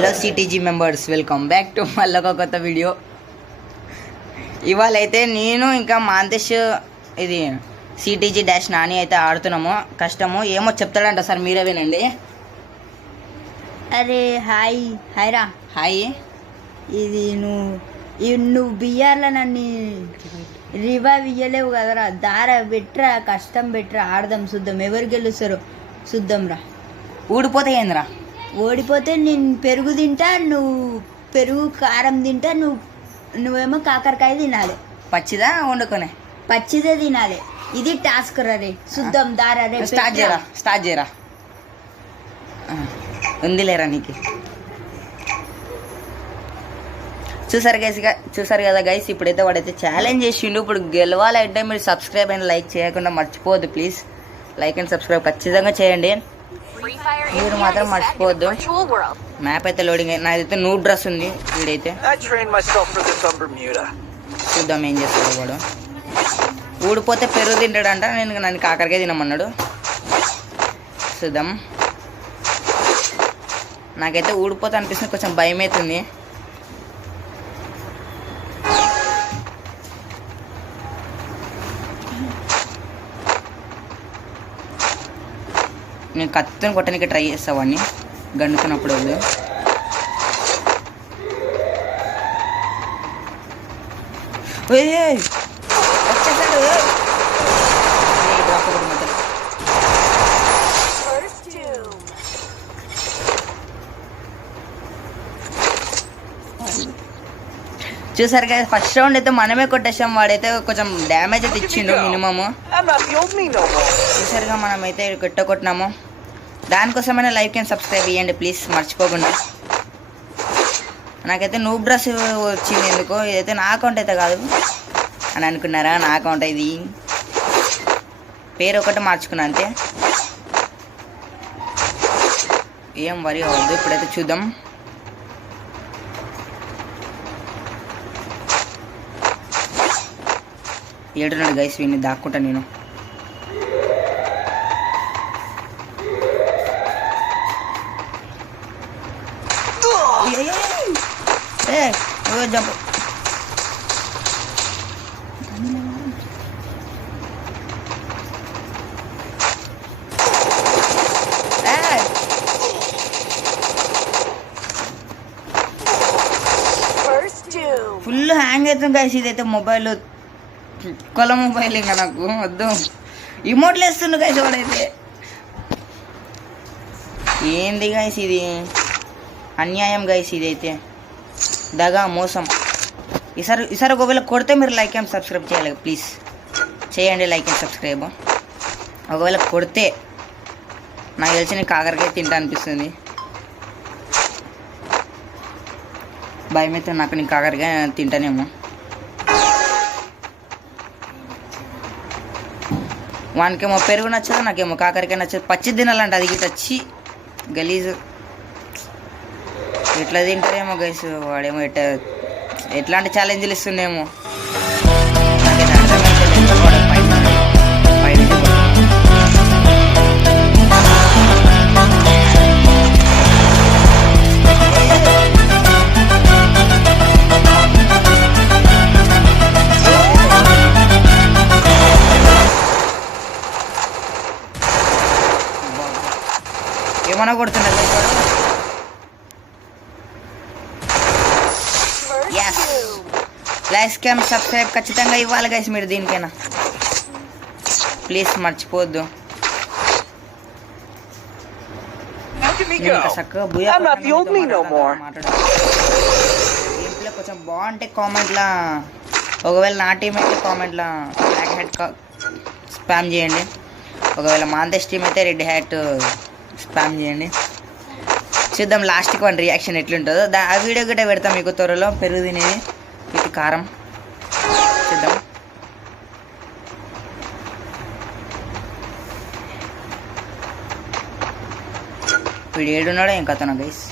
Hello CTG members, welcome back to మళ్ళీ ఒక కొత్త వీడియో. ఇవాళ అయితే నేను ఇంకా మాంతేష్ ఇది సిటీజీ డాష్ నాని అయితే ఆడుతున్నాము. కష్టము ఏమో చెప్తాడంట సార్, మీరే వినండి. అరే హాయ్ హాయ్ రా హాయ్. ఇది నువ్వు బియ్యాల నన్ను రివైవ్ ఇయ్యలేవు కదరా. దార పెట్టరా, కష్టం పెట్టరా, ఆడదాం చూద్దాం ఎవరు గెలుస్తారో చూద్దాం రా. ఊడిపోతే ఏందిరా? ఓడిపోతే నేను పెరుగు తింటా, నువ్వు పెరుగు కారం తింటా, నువ్వేమో కాకరకాయ తినాలి. పచ్చిదా వండుకొని? పచ్చిదే తినాలి. ఇది టాస్క్ రే. చూద్దాం దారా రే. స్టార్ట్ చేయరా. ఉందిలేరా నీకు. చూసారు కదా గైస్, ఇప్పుడైతే వాడైతే ఛాలెంజ్ చేసిండు. ఇప్పుడు గెలవాలంటే మీరు సబ్స్క్రైబ్ అండ్ లైక్ చేయకుండా మర్చిపోవద్దు. ప్లీజ్ లైక్ అండ్ సబ్స్క్రైబ్ ఖచ్చితంగా చేయండి, మీరు మాత్రం మర్చిపోవద్దు. మ్యాప్ అయితే లోడింగ్. నాదైతే నూ డ్రెస్ ఉంది. వీడైతే చూద్దాం ఏం చేస్తాడు వాడు. ఊడిపోతే పెరుగు తింటాడంట, నన్ను కాకరకాయ తినమన్నాడు. చూద్దాం. నాకైతే ఊడిపోతే అనిపిస్తుంది, కొంచెం భయం అవుతుంది. నేను కత్తిని కొట్టడానికి ట్రై చేస్తా వాడిని గన్నుతున్నప్పుడు. వద్దు. వచ్చేసాడు. చూసారు కదా, ఫస్ట్ రౌండ్ అయితే మనమే కొట్టేసాం. వాడైతే కొంచెం డ్యామేజ్ అయితే ఇచ్చిండు మినిమము. చూసారుగా మనమైతే కొట్టినాము. దానికోసమైనా లైక్ అండ్ సబ్స్క్రైబ్ ఇవ్వండి ప్లీజ్, మర్చిపోకుండా. నాకైతే నూబ్ డ్రెస్ వచ్చింది ఎందుకో. ఇదైతే నా అకౌంట్ అయితే కాదు అని అనుకున్నారా? నా అకౌంట్ ఇది. పేరు ఒకటి మార్చుకున్నా అంతే. ఏం వరి అవ్వద్దు. ఇప్పుడైతే చూద్దాం. ఏడున్నాడు గైస్, వీడిని దాక్కుంటా నేను. జంప్. ఫుల్ హ్యాంగ్ అవుతుంది గైస్. ఇదైతే మొబైల్ కొల మొబైల్, ఇంకా నాకు వద్దు. ఇమోట్లు వేస్తుండు గైస్ వాడైతే. ఏంది గైస్ ఇది? అన్యాయం గైస్ ఇదైతే. దగా, మోసం. ఈసారి ఒకవేళ కొడితే మీరు లైక్ అండ్ సబ్స్క్రైబ్ చేయాలి ప్లీజ్. చేయండి లైక్ అండ్ సబ్స్క్రైబ్. ఒకవేళ కొడితే నాకు తెలిసి నేను కాకరకాయ తింటా అనిపిస్తుంది. భయం అయితే నాకు, నేను కాకరకాయ తింటానేమో. వానికేమో పెరుగు నచ్చదు, నాకేమో కాకరకాయ నచ్చదు. పచ్చి తినాలంట, అది తెచ్చి గలీజు. ఎట్లా తింటారేమో గైస్. వాడేమో ఎట్లాంటి ఛాలెంజ్లు ఇస్తుండేమో. ఏమన్నా కొడుతున్నారు లైక్ అండ్ సబ్స్క్రైబ్ ఖచ్చితంగా ఇవ్వాలి గైస్ మీరు దీనికైనా ప్లీజ్, మర్చిపోవద్దు. చక్కగా దీంట్లో కొంచెం బాగుంటే కామెంట్లా, ఒకవేళ నా టీం అయితే కామెంట్లా బ్లాక్ హ్యాట్ స్పామ్ చేయండి. ఒకవేళ మాంతేష్ టీం అయితే రెడ్ హ్యాట్ స్పామ్ చేయండి. చూద్దాం లాస్ట్కి వన్ రియాక్షన్ ఎట్లుంటుందో. ఆ వీడియో గిట్ట పెడతాం మీకు త్వరలో, పెరుగు తినేది విత్ కారం. చూద్దాం. వీడు ఏడున్నాడో ఏం కథనా గైస్.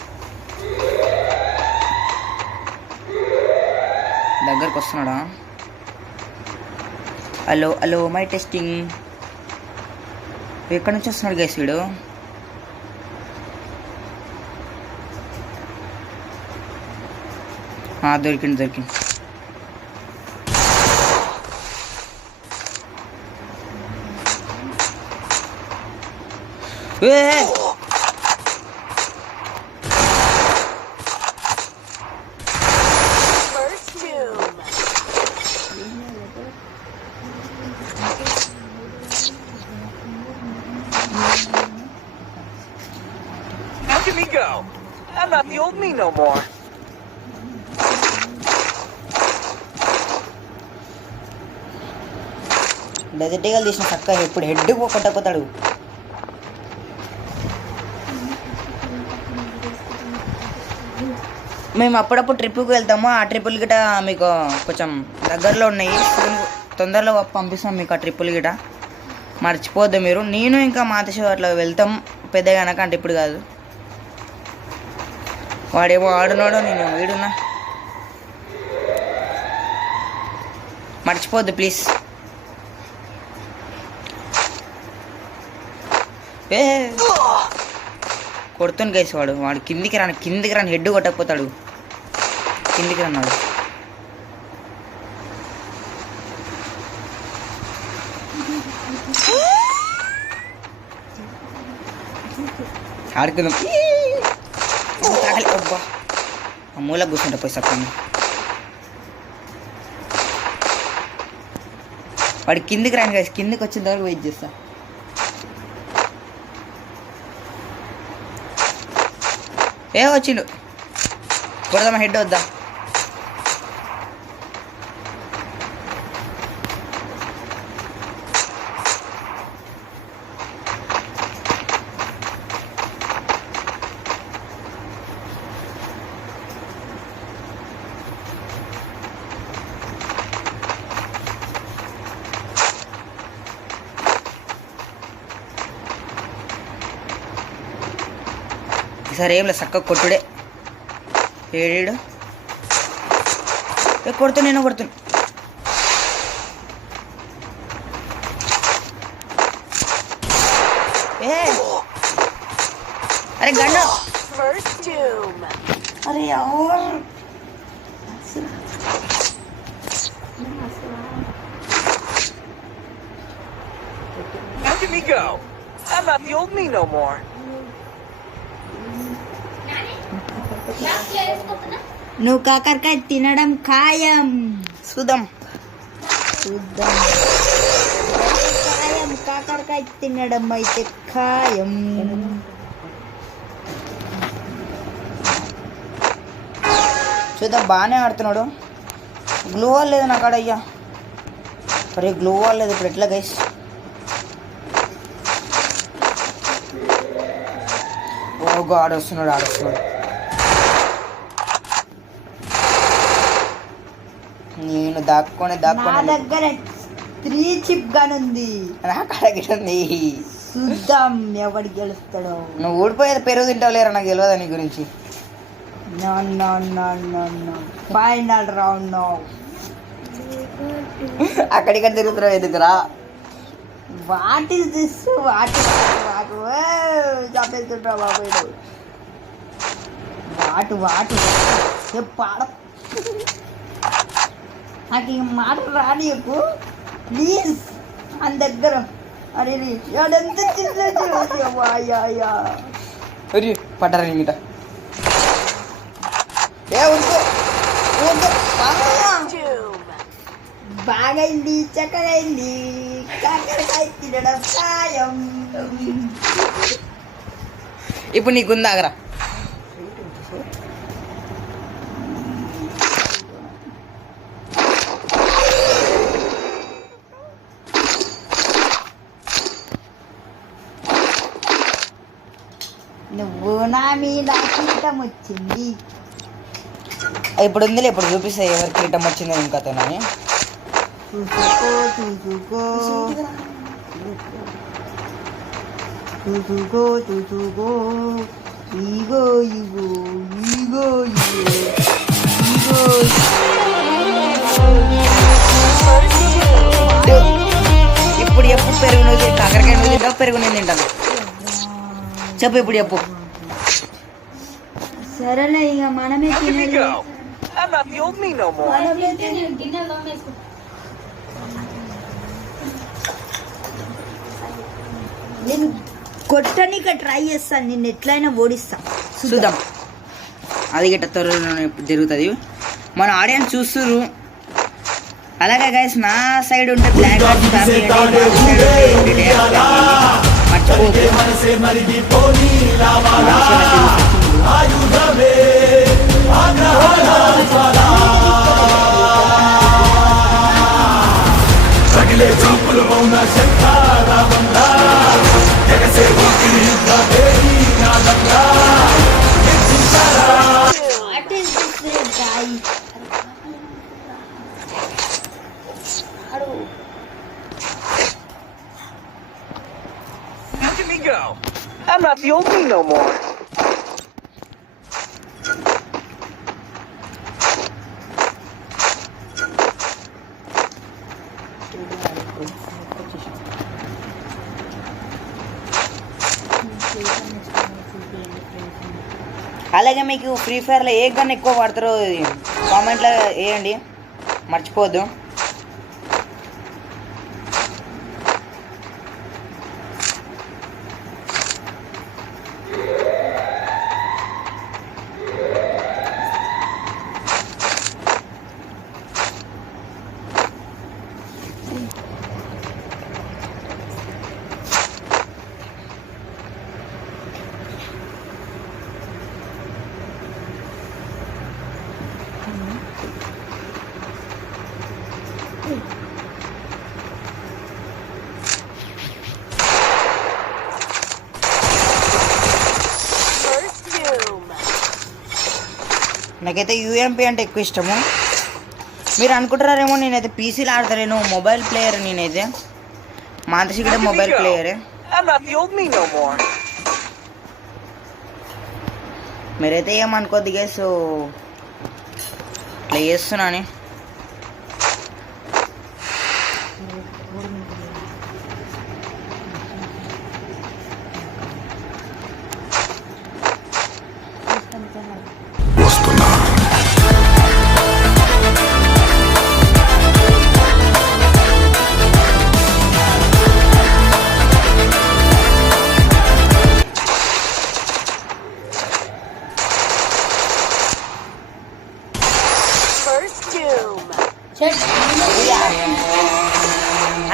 దగ్గరకు వస్తున్నాడా? Hello hello my testing. ఎక్కడి నుంచి వస్తున్నాడు గైస్ వీడు? దొరికింది. How can he go? I'm not the old me no more. Desert eagle తీసిన చక్క ఎప్పుడు హెడ్ కొట్టకపోతాడు. మేము అప్పుడప్పుడు ట్రిప్కి వెళ్తాము. ఆ ట్రిప్పులు గిట మీకు కొంచెం దగ్గరలో ఉన్నాయి, తొందరలో పంపిస్తాం మీకు ఆ ట్రిప్పులు గిట. మర్చిపోద్దు మీరు. నేను ఇంకా మాతేశ్వ అట్లా వెళ్తాం పెద్దగా అంటే ఇప్పుడు కాదు. వాడేమో ఆడున్నాడో నేనేమో వీడున్నా. మర్చిపోద్దు ప్లీజ్. కొడుతుంది గైస్. వాడు కిందికి రాని హెడ్ కొట్టకపోతాడు. కిందికి రన్నాడు. ఆడుకుందాం. అబ్బా ఆ మూల కూర్చుంటా పోయి సప్పండి. వాడు కిందికి రాని గైస్. కిందికి వచ్చిన వరకు వెయిట్ చేస్తా. వచ్చిండు. కొడదామా హెడ్ వద్దా? సరే ఏం లేదు, చక్కగా కొట్టుడే. ఏడు కొడుతు, నేను కొడుతున్నా. అరే గండు, అరే How can he go? I'm not the old me no more. నువ్వు కాకరకాయ తినడం ఖాయం. చూద్దాం. ఖాయం, కాకరకాయ తినడం అయితే ఖాయం. చూద్దాం. బాగానే ఆడుతున్నాడు. గ్లూ వాల్ లేదు నాకు అయ్యా. అరే గ్లూ వాల్ లేదు. ఇప్పుడు ఎట్లా గైస్? ఆడొస్తున్నాడు. నేను దాక్కొని నా దగ్గర 3 చిప్ గన్ ఉంది. నాకు అడగండి. చూద్దాం ఎవడు గెలుస్తాడో. నువ్వు ఊడిపోయేది పెరుగు తింటావు లేరా? నాకు తెలియదా నీ గురించి? Final round. అక్కడిక్కడ తిరుగుతున్నావు ఎందుకురా? What is this? చంపేస్తుంటా బాబు. వాటు పాడ. నాకు ఈ మాటలు రానియకు ప్లీజ్. అని దగ్గర అరే పడ్డారా నీ మీద? బాగైంది, చక్కగైంది. కాకరకాయ తినడం ఖాయం. ఇప్పుడు నీకుందాగరా. నువ్వు నా మీద కిరీటం వచ్చింది. ఇప్పుడు ఉందిలే. ఇప్పుడు చూపిస్తాయి ఎవరు కిరీటం వచ్చిందో ఇంకా తనని. చూసుకో ఇగో ఇప్పుడు ఎప్పుడు పెరుగు నువ్వు కాకరకాయ నువ్వు తింటావు, పెరుగు నేను తింటాను. చెప్పు ఇప్పుడు చెప్పు. సరేలే ఇక మనమే తినేది. I'm not the old me no more. నేను కొట్టనిక ట్రై చేస్తాను, నిన్ను ఎట్లయినా ఓడిస్తా. చూద్దాం, అది గిట్ట త్వరలో జరుగుతుంది. మన ఆడియన్స్ చూస్తుర్రు. అలాగే గైస్, నా సైడ్ ఉంటే black Look at me go. I'm not the old me no more. అలాగే మీకు ఫ్రీ ఫైర్లో ఏ గన్ ఎక్కువ వాడతారో కామెంట్లో వేయండి, మర్చిపోద్దు. నాకైతే యూఎంపీ అంటే ఎక్కువ ఇష్టము. మీరు అనుకుంటారేమో నేనైతే పీసీలో ఆడతలేను, మొబైల్ ప్లేయర్. నేనైతే మాంతసి కూడా mobile ప్లేయరే. I'm not the old me no more. మీరైతే ఏమనుకోద్ది గైస్, ప్లే చేస్తున్నాను.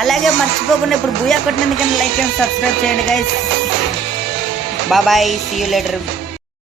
అలాగే మర్చిపోకుండా ఇప్పుడు బూయా కొట్టినందుకని లైక్ అండ్ సబ్స్క్రైబ్ చేయండి guys. Bye, see you later.